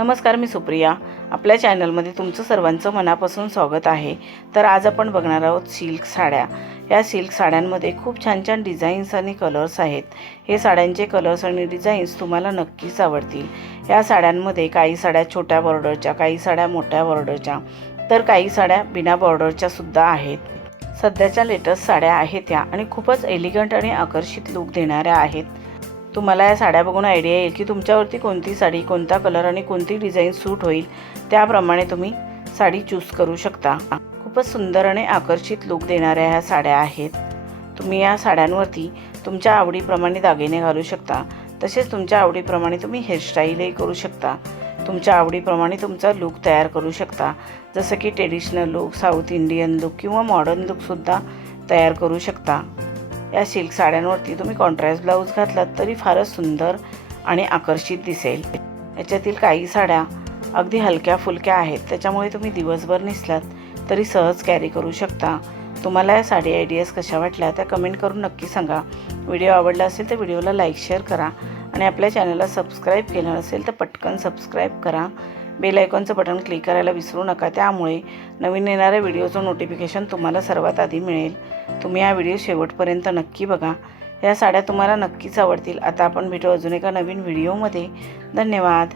नमस्कार, मी सुप्रिया. आपल्या चॅनलमध्ये तुमचं सर्वांचं मनापासून स्वागत आहे. तर आज आपण बघणार आहोत सिल्क साड्या. या सिल्क साड्यांमध्ये खूप छान छान डिझाईन्स आणि कलर्स आहेत. हे साड्यांचे कलर्स आणि डिझाईन्स तुम्हाला नक्कीच आवडतील. या साड्यांमध्ये काही साड्या छोट्या बॉर्डरच्या, काही साड्या मोठ्या बॉर्डरच्या, तर काही साड्या बिना बॉर्डरच्या सुद्धा आहेत. सध्याच्या लेटेस्ट साड्या आहेत त्या आणि खूपच एलिगंट आणि आकर्षित लुक देणाऱ्या आहेत. तुम्हाला या साड्या बघून आयडिया येईल की तुमच्यावरती कोणती साडी, कोणता कलर आणि कोणती डिझाईन सूट होईल. त्याप्रमाणे तुम्ही साडी चूज करू शकता. खूपच सुंदर आणि आकर्षित लुक देणाऱ्या ह्या साड्या आहेत. तुम्ही या साड्यांवरती तुमच्या आवडीप्रमाणे दागिने घालू शकता. तसेच तुमच्या आवडीप्रमाणे तुम्ही हेअरस्टाईलही करू शकता. तुमच्या आवडीप्रमाणे तुमचा लुक तयार करू शकता. जसं की traditional look, south Indian look किंवा मॉडर्न लुकसुद्धा तयार करू शकता. या सिल्क साड्यांवरती तुम्ही कॉन्ट्रास्ट ब्लाऊज घातलात तरी फारच सुंदर आणि आकर्षित दिसेल. याच्यातील काही साड्या अगदी हलक्या फुलक्या आहेत, त्याच्यामुळे तुम्ही दिवसभर नेसलात तरी सहज कॅरी करू शकता. तुम्हाला या साडी आयडियाज कशा वाटल्या त्या कमेंट करून नक्की सांगा. व्हिडिओ आवडला असेल तर व्हिडिओला लाईक, शेअर करा आणि आपल्या चॅनलला सबस्क्राईब केलं नसेल तर पटकन सबस्क्राईब करा. बेल आयकॉनचं बटन क्लिक करायला विसरू नका. त्यामुळे नवीन येणाऱ्या व्हिडिओचं नोटिफिकेशन तुम्हाला सर्वात आधी मिळेल. तुम्ही हा व्हिडिओ शेवटपर्यंत नक्की बघा. या साड्या तुम्हाला नक्कीच आवडतील. आता आपण भेटू अजून एका नवीन व्हिडिओमध्ये. धन्यवाद.